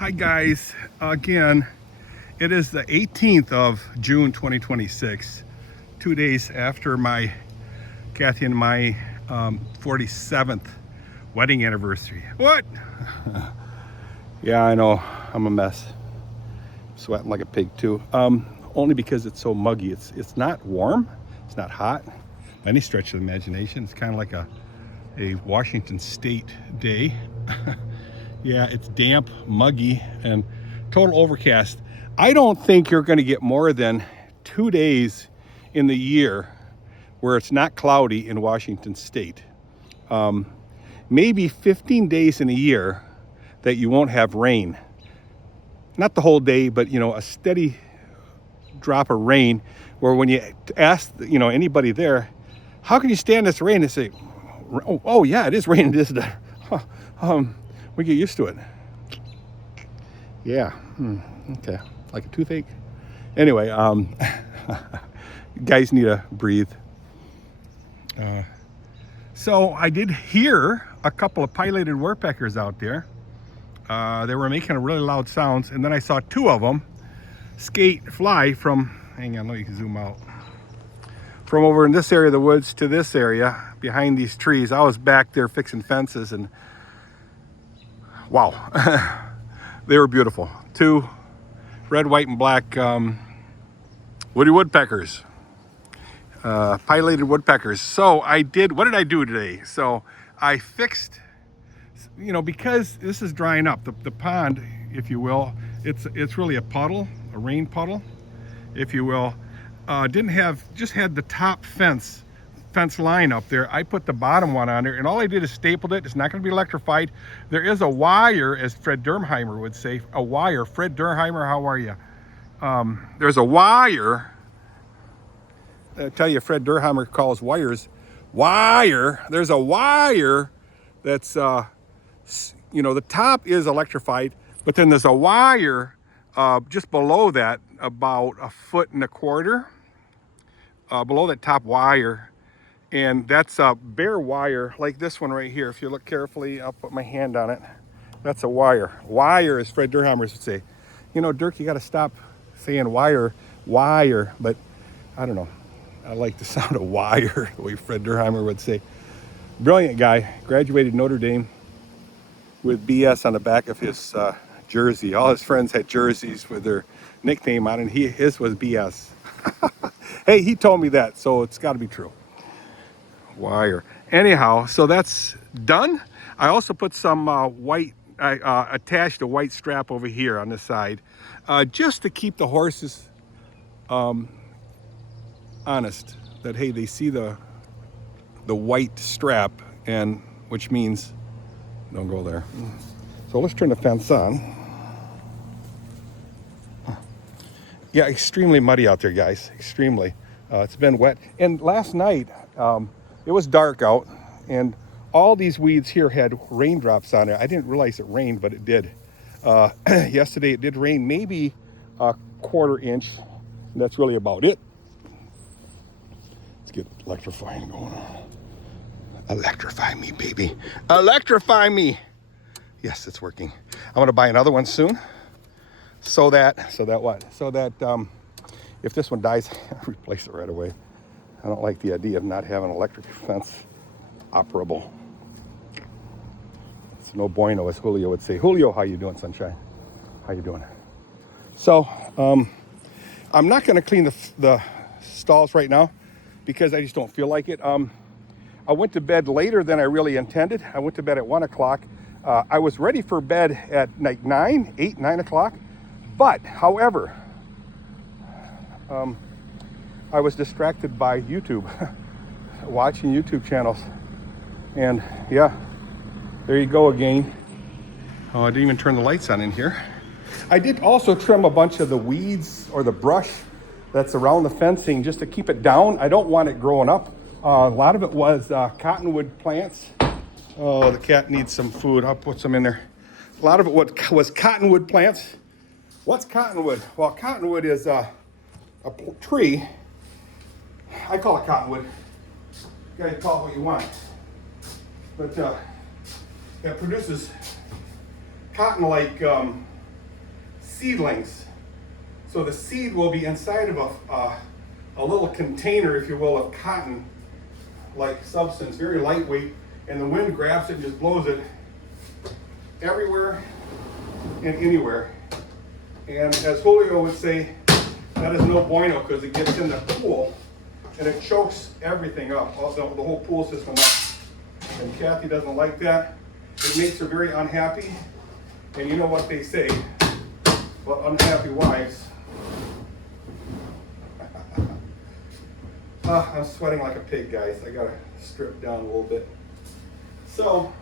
Hi guys, again, it is the 18th of June 2026, 2 days after my Kathy and my 47th wedding anniversary. What? Yeah, I know, I'm a mess. Sweating like a pig too. Only because it's so muggy. It's not warm, it's not hot by any stretch of the imagination. It's kind of like a Washington State day. Yeah, it's damp, muggy, and total overcast. I don't think you're going to get more than 2 days in the year where it's not cloudy in Washington State. Maybe 15 days in a year that you won't have rain. Not the whole day, but a steady drop of rain where when you ask anybody there, how can you stand this rain? They say, oh yeah, it is raining this day. We get used to it. Yeah. Okay. Like a toothache. Anyway, guys need to breathe. So I did hear a couple of pileated woodpeckers out there. They were making a really loud sounds, and then I saw two of them fly from, hang on, let me zoom out. From over in this area of the woods to this area behind these trees. I was back there fixing fences, and wow, they were beautiful. Two red, white, and black woody woodpeckers, pileated woodpeckers. So what did I do today? So I fixed, because this is drying up, the pond, if you will, it's really a puddle, a rain puddle, if you will. Just had the top fence line up there. I put the bottom one on there, and all I did is stapled it. It's not going to be electrified. There is a wire, as Fred Durheimer would say, a wire. Fred Durheimer, how are you? There's a wire. I tell you, Fred Durheimer calls wires wire. There's a wire that's the top is electrified, but then there's a wire just below that, about 1.25 feet below that top wire. And that's a bare wire, like this one right here. If you look carefully, I'll put my hand on it. That's a wire. Wire, as Fred Durheimer would say. Dirk, you got to stop saying wire. But I don't know. I like the sound of wire, the way Fred Durheimer would say. Brilliant guy. Graduated Notre Dame with BS on the back of his jersey. All his friends had jerseys with their nickname on it. His was BS. Hey, he told me that, so it's got to be true. Wire. Anyhow, so that's done. I also put some white, I attached a white strap over here on this side, just to keep the horses honest, that hey, they see the white strap, and which means don't go there. So let's turn the fence on. Yeah, extremely muddy out there, guys. Extremely. It's been wet, and last night it was dark out, and all these weeds here had raindrops on it. I didn't realize it rained, but it did. Yesterday it did rain, maybe a 1/4 inch. That's really about it. Let's get electrifying going on. Electrify me, baby. Electrify me. Yes, it's working. I'm gonna buy another one soon. So that if this one dies, I'll replace it right away. I don't like the idea of not having an electric fence operable. It's no bueno, as Julio would say. Julio, how you doing, sunshine? How you doing? So, I'm not going to clean the stalls right now because I just don't feel like it. I went to bed later than I really intended. I went to bed at 1 o'clock. I was ready for bed at like 9 o'clock. But, however, I was distracted by YouTube, watching YouTube channels, and yeah, there you go again. Oh, I didn't even turn the lights on in here. I did also trim a bunch of the weeds or the brush that's around the fencing just to keep it down. I don't want it growing up. A lot of it was cottonwood plants. Oh, the cat needs some food. I'll put some in there. A lot of it was cottonwood plants. What's cottonwood? Well, cottonwood is a tree. I call it cottonwood. You guys call it what you want. But it produces cotton-like seedlings. So the seed will be inside of a little container, if you will, of cotton-like substance, very lightweight, and the wind grabs it and just blows it everywhere and anywhere. And as Julio would say, that is no bueno, because it gets in the pool and it chokes everything up, the whole pool system up. And Kathy doesn't like that. It makes her very unhappy. And you know what they say about unhappy wives. I'm sweating like a pig, guys. I gotta strip down a little bit. So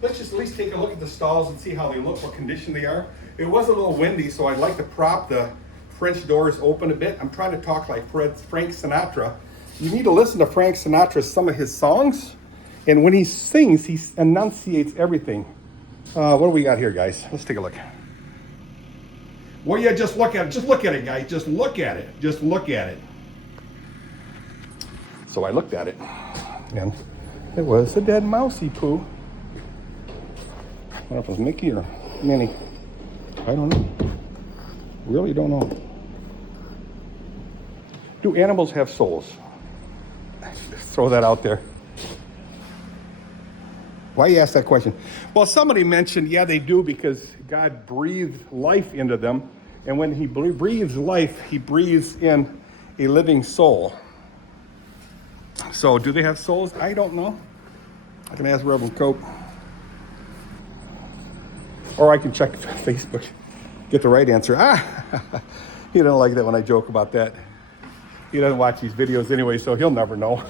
let's just at least take a look at the stalls and see how they look, what condition they are. It was a little windy, so I'd like to prop the French doors open a bit. I'm trying to talk like Frank Sinatra. You need to listen to Frank Sinatra, some of his songs. And when he sings, he enunciates everything. What do we got here, guys? Let's take a look. Well, yeah, just look at it. Just look at it, guys. Just look at it. Just look at it. So I looked at it, and it was a dead mousey poo. I don't know if it was Mickey or Minnie. I don't know. Really don't know. Do animals have souls? Throw that out there. Why you ask that question? Well, somebody mentioned, yeah, they do, because God breathed life into them. And when he breathes life, he breathes in a living soul. So do they have souls? I don't know. I can ask Reverend Cope. Or I can check Facebook, get the right answer. He don't like that when I joke about that. He doesn't watch these videos anyway, so he'll never know.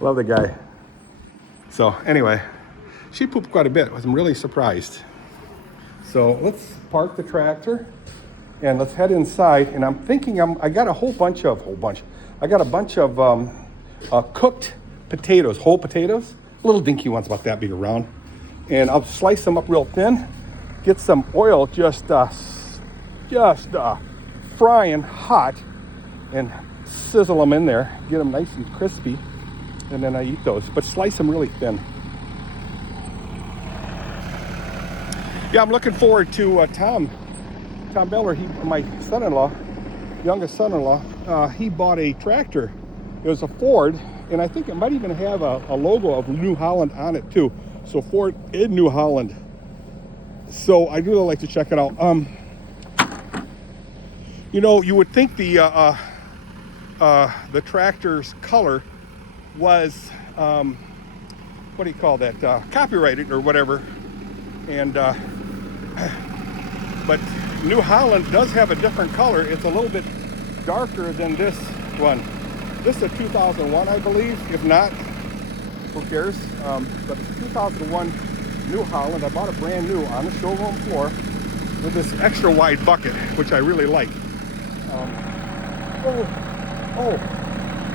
Love the guy. So anyway, she pooped quite a bit. I'm really surprised. So let's park the tractor and let's head inside. And I'm thinking I got a bunch of cooked potatoes, whole potatoes, little dinky ones about that big around. And I'll slice them up real thin, get some oil just frying hot, and sizzle them in there, get them nice and crispy, and then I eat those, but slice them really thin. Yeah, I'm looking forward to Tom Beller, my son-in-law, youngest son-in-law, he bought a tractor. It was a Ford, and I think it might even have a logo of New Holland on it too. So Ford in New Holland. So I'd really like to check it out. You know, you would think the tractor's color was what do you call that? Copyrighted or whatever. And but New Holland does have a different color. It's a little bit darker than this one. This is a 2001, I believe. If not, who cares? But it's 2001 New Holland. I bought it brand new on the showroom floor with this extra wide bucket, which I really like.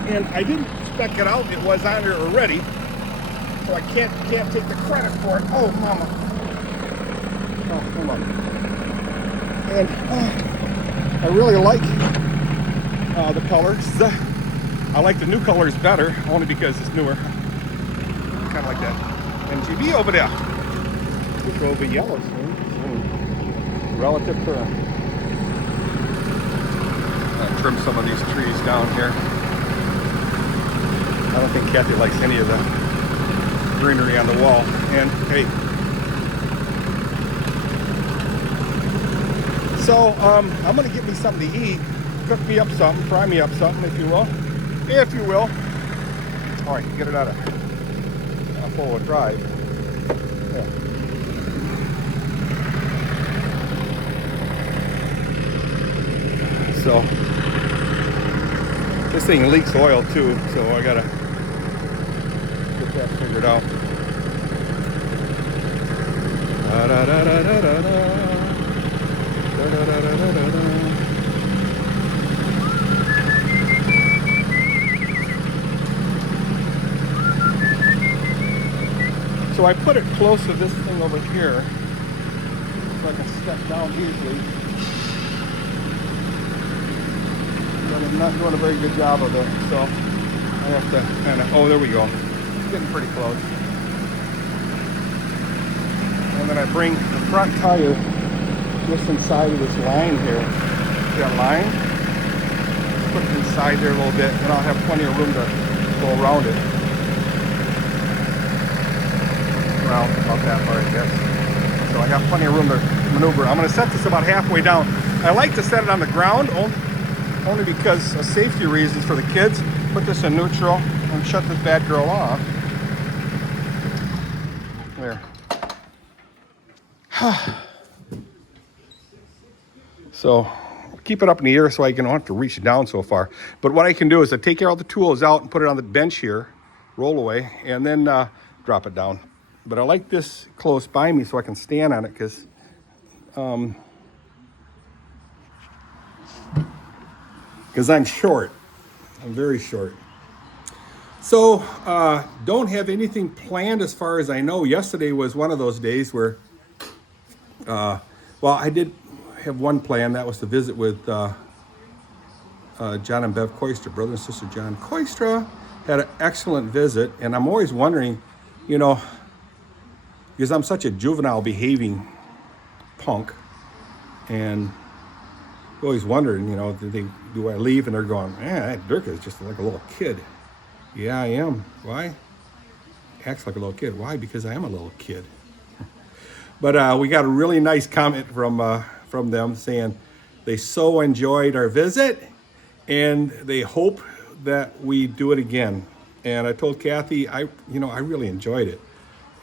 And I didn't spec it out. It was on there already, so I can't take the credit for it. Oh, mama. Oh, hold on. And I really like the colors. I like the new colors better, only because it's newer. Kind of like that. And GB over there, which will be yellow soon. Relative to trim some of these trees down here. I don't think Kathy likes any of the greenery on the wall. And hey, so I'm gonna get me something to eat, cook me up something, fry me up something, if you will. All right, get it out of full drive. Yeah. So this thing leaks oil too, so I gotta get that figured out. So I put it close to this thing over here so I can step down easily. But I'm not doing a very good job of it, so I have to kind of, oh, there we go. It's getting pretty close. And then I bring the front tire to just inside of this line here. See that line? Put it inside there a little bit, and I'll have plenty of room to go around it. Well, about that far, I guess. So I got plenty of room to maneuver. I'm going to set this about halfway down. I like to set it on the ground only because of safety reasons for the kids. Put this in neutral and shut this bad girl off. There. So keep it up in the air so I don't have to reach down so far. But what I can do is I take all the tools out and put it on the bench here, roll away, and then drop it down. But I like this close by me so I can stand on it because I'm short. I'm very short. So don't have anything planned as far as I know. Yesterday was one of those days where, well, I did have one plan. That was to visit with John and Bev Koistra, brother and sister John Koistra. Had an excellent visit, and I'm always wondering, you know, because I'm such a juvenile behaving punk, and always wondering, you know, do I leave? And they're going, man, that Dirk is just like a little kid. Yeah, I am. Why? Acts like a little kid. Why? Because I am a little kid. But we got a really nice comment from them saying they so enjoyed our visit and they hope that we do it again. And I told Kathy, I really enjoyed it,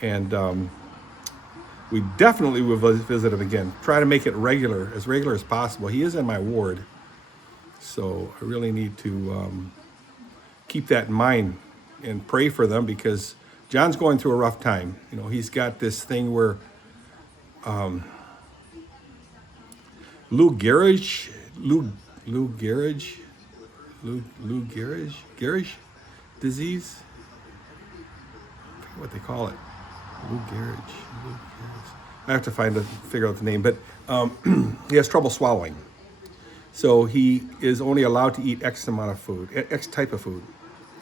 and we definitely will visit him again. Try to make it as regular as possible. He is in my ward, so I really need to keep that in mind and pray for them because John's going through a rough time. You know, he's got this thing where Lou Gehrig disease. I forget what they call it. Lou Gehrig. I have to figure out the name, but he has trouble swallowing. So he is only allowed to eat X amount of food, X type of food.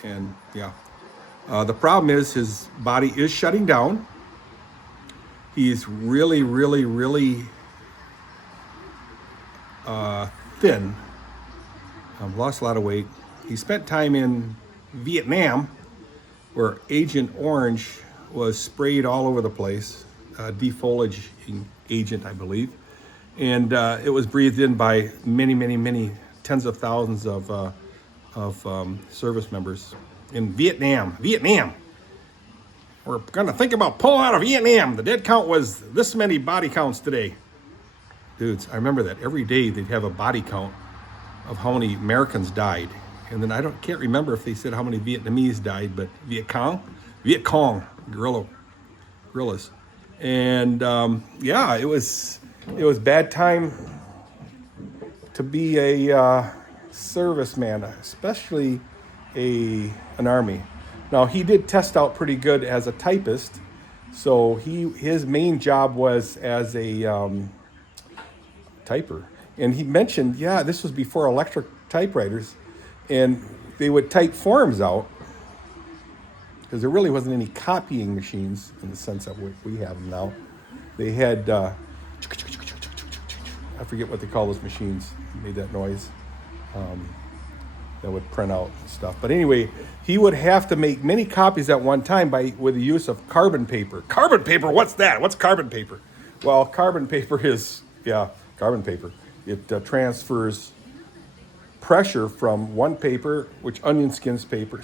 And yeah, the problem is his body is shutting down. He's really, really, really thin. Lost a lot of weight. He spent time in Vietnam where Agent Orange was sprayed all over the place, defoliaging agent, I believe. And it was breathed in by many, many, many tens of thousands of service members in Vietnam. We're going to think about pulling out of Vietnam. The dead count was this many body counts today. Dudes, I remember that. Every day they'd have a body count of how many Americans died. And then can't remember if they said how many Vietnamese died, but Viet Cong, guerrillas. And yeah, it was bad time to be a serviceman, especially an army. Now he did test out pretty good as a typist, so his main job was as a typer. And he mentioned, yeah, this was before electric typewriters, and they would type forms out because there really wasn't any copying machines in the sense of what we have them now. They had, I forget what they call those machines, made that noise, that would print out stuff. But anyway, he would have to make many copies at one time with the use of carbon paper. Carbon paper, what's that? What's carbon paper? Well, carbon paper is, carbon paper. It transfers pressure from one paper, which onion skin paper,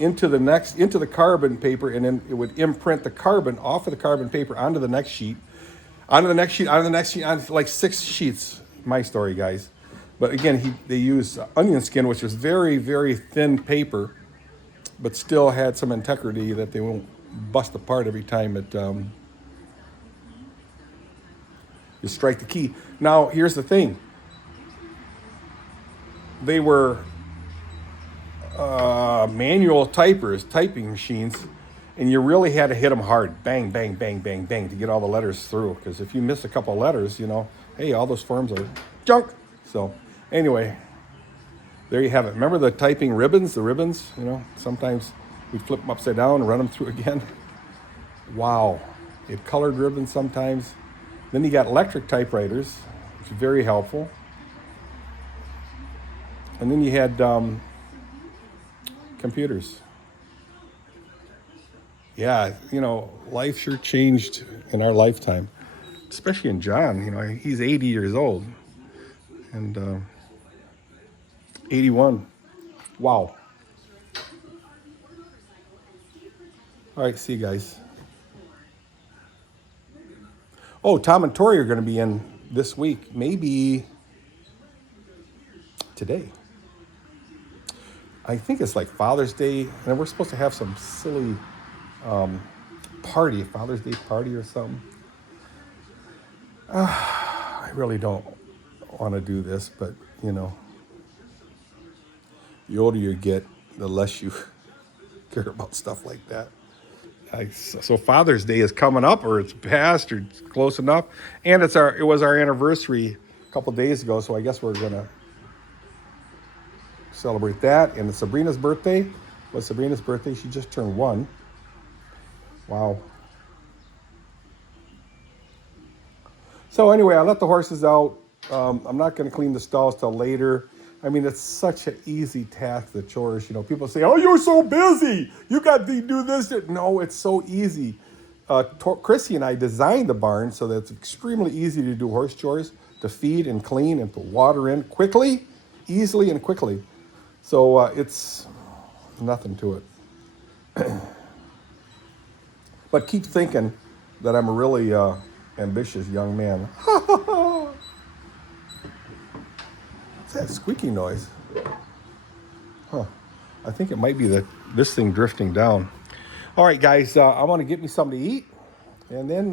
into the carbon paper, and then it would imprint the carbon off of the carbon paper onto the next sheet, onto like 6 sheets. My story, guys. But again, they use onion skin, which is very, very thin paper, but still had some integrity that they won't bust apart every time you strike the key. Now, here's the thing. They were manual typing machines, and you really had to hit them hard. Bang, bang, bang, bang, bang, to get all the letters through. Because if you miss a couple of letters, hey, all those forms are junk. So anyway, there you have it. Remember the typing ribbons? The ribbons, sometimes we'd flip them upside down and run them through again. Wow. They had colored ribbons sometimes. Then you got electric typewriters, which is very helpful. And then you had computers. Yeah, you know, life sure changed in our lifetime, especially in John. You know, he's 80 years old and 81. Wow. All right, see you guys. Oh, Tom and Tori are going to be in this week, maybe today. I think it's like Father's Day, and we're supposed to have some silly party, Father's Day party or something. I really don't want to do this, but you know, the older you get, the less you care about stuff like that. So Father's Day is coming up, or it's past, or it's close enough, and it was our anniversary a couple days ago. So I guess we're gonna celebrate that. And it's Sabrina's birthday. Was Sabrina's birthday? She just turned 1. Wow. So anyway, I let the horses out. I'm not going to clean the stalls till later. I mean, it's such an easy task, the chores. You know, people say, "Oh, you're so busy. You got to do this." No, it's so easy. Chrissy and I designed the barn so that it's extremely easy to do horse chores, to feed and clean and put water in quickly, easily and quickly. So it's nothing to it. But keep thinking that I'm a really ambitious young man. What's that squeaky noise? Huh. I think it might be this thing drifting down. All right, guys, I want to get me something to eat, and then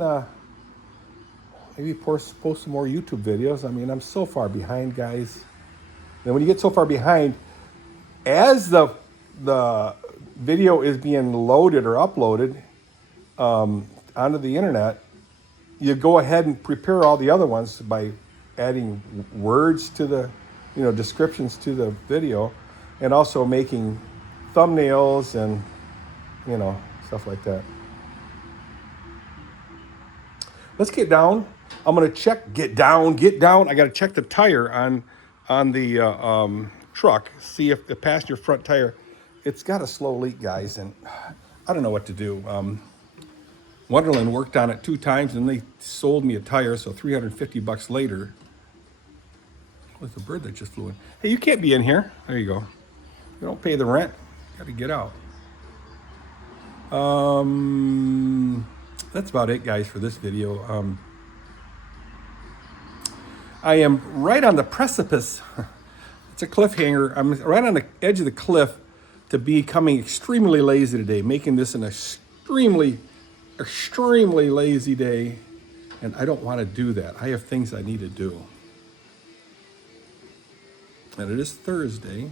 maybe post some more YouTube videos. I mean, I'm so far behind, guys. And when you get so far behind, as the video is being loaded or uploaded onto the internet, you go ahead and prepare all the other ones by adding words to the, descriptions to the video, and also making thumbnails and, stuff like that. Let's get down. I'm gonna get down. I gotta check the tire on the truck, see if the passenger front tire, it's got a slow leak, guys, and I don't know what to do. Wonderland worked on it 2 times and they sold me a tire, so $350 later. What's the bird that just flew in? Hey, you can't be in here. There you go. You don't pay the rent. You gotta get out. That's about it, guys, for this video. I am right on the precipice. It's a cliffhanger. I'm right on the edge of the cliff to becoming extremely lazy today, making this an extremely lazy day, and I don't want to do that. I have things I need to do. And it is Thursday,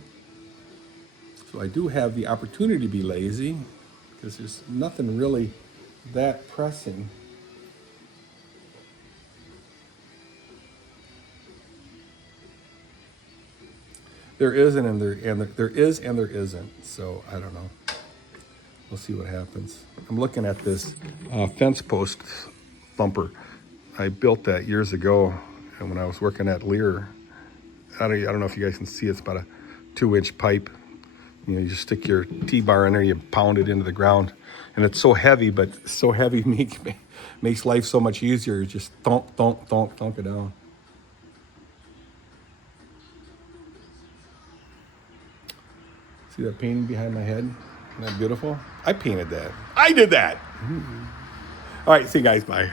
so I do have the opportunity to be lazy because there's nothing really that pressing. There isn't, and there is, and there isn't. So I don't know. We'll see what happens. I'm looking at this fence post thumper. I built that years ago, and when I was working at Lear, I don't know if you guys can see. It's about a 2-inch pipe. You just stick your T-bar in there, you pound it into the ground, and it's so heavy, but so heavy makes life so much easier. You just thunk it down. See that painting behind my head? Isn't that beautiful? I painted that. I did that. All right, see you guys. Bye.